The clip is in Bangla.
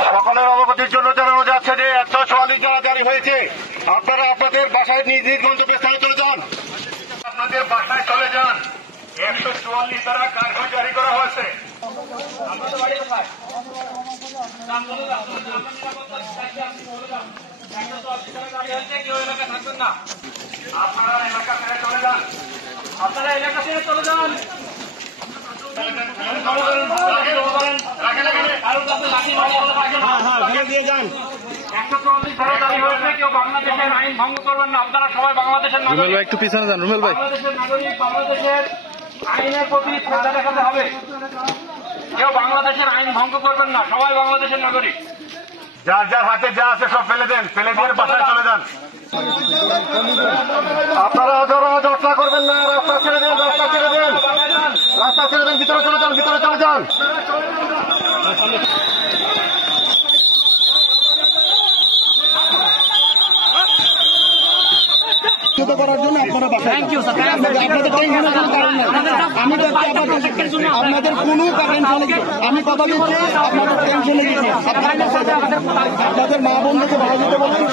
সকলের অবগতির জন্য জানানো যাচ্ছে যে 144 ধারা জারি হয়েছে। আপনারা আপনাদের বাসায় নিজ নিজ গন্তব্যস্থানে চলে যান, আপনাদের বাসায় চলে যান। 144 ধারা কার্যকর জারি করা হয়েছে। আপনারা এলাকা ছেড়ে চলে যান, আপনারা এলাকা ছেড়ে চলে যান। কেউ বাংলাদেশের আইন ভঙ্গ করবেন না। আপনারা সবাই বাংলাদেশের নাগরিক। একটু পিছনে যান রুমেল ভাই। বাংলাদেশের নাগরিক, বাংলাদেশের আইনের প্রতি শ্রদ্ধা দেখাতে হবে। কেউ বাংলাদেশের আইন ভঙ্গ করবেন না, সবাই বাংলাদেশের নাগরিক। যার যার হাতে যা আছে সব ফেলে দেন, ফেলে দিয়ে বাসায় চলে যান। আপনারা যাত্রা করবেন না, রাস্তা ছেড়ে দেন, রাস্তা ছেড়ে দেন, রাস্তা ছেড়ে দেন, ভিতরে চলে যান, ভিতরে চলে যান। করার জন্য আপনারা বাসায় আপনাদের কোনো কারণ আমি কথা দিচ্ছি, আপনাদের টেনশনে গেছি, আপনাদের মা বন্ধুকে ভালো দিতে বলছেন।